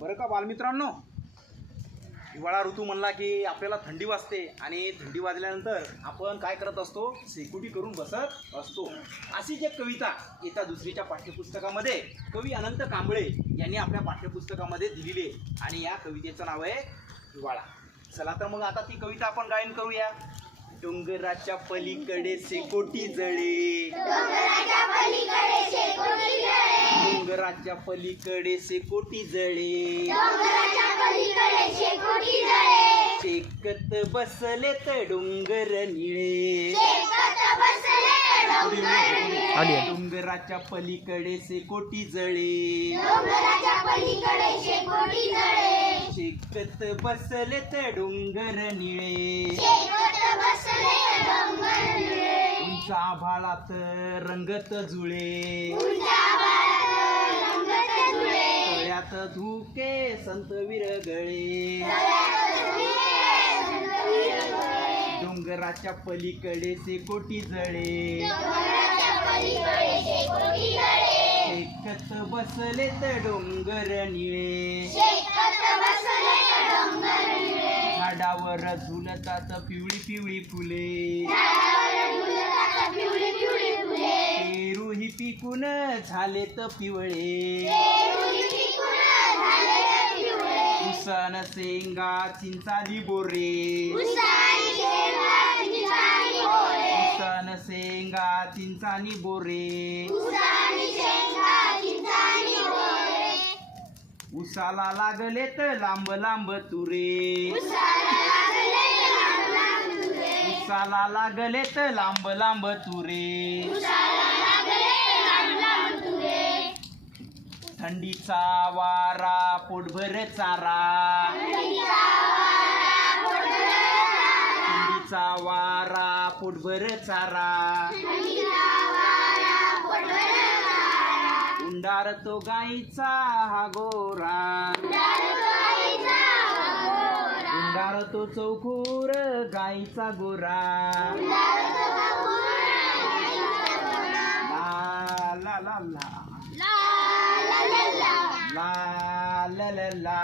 बरं का बालमित्रांनो, हिवाळा ऋतू म्हणला की आपल्याला थंडी वाजते आणि थंडी वाजल्यानंतर आपण काय करत असतो, शेकोटी करून बसत असतो. अशीच एक कविता येत्या दुसरीच्या पाठ्यपुस्तकामध्ये कवी अनंत कांबळे यांनी आपल्या पाठ्यपुस्तकामध्ये दिलेली आहे आणि या कवितेचं नाव आहे हिवाळा. चला तर मग आता ती कविता आपण गायन करूया. डोंगराच्या पलीकडे शेकोटी जळे, डोंगराच्या पलीकडे शेकोटी जळे, शेकत बसलेत डोंगर निळे, डोंगराच्या पलीकडे शेकोटी जळे, शेकत बसलेत डोंगर निळे, उंच आभाळात रंगत जुळे, तळ्यात धुके संत विरगळे, डोंगराच्या पलीकडे शेकोटी जळे, शेकत बसलेत डोंगर निळे, झाडावर झुलतात पिवळी पिवळी फुले, पेरू ही पिकून झालेत पिवळे, उसन शेंगा चिंचाली बोरे, उसन शेंगा चिंचानी बोरे, उसाला लागलेत लांब लांब तुरे, उसाला लागलेत लांब लांब तुरे, थंडीचा वारा पोटभर चारा, थंडीचा वारा पोटभर चारा, उंडारतो गाईचा हा गोरा, उंडारतो चौखूर गाईचा गोरा, ला ला ला ला ला ला ला ला ला.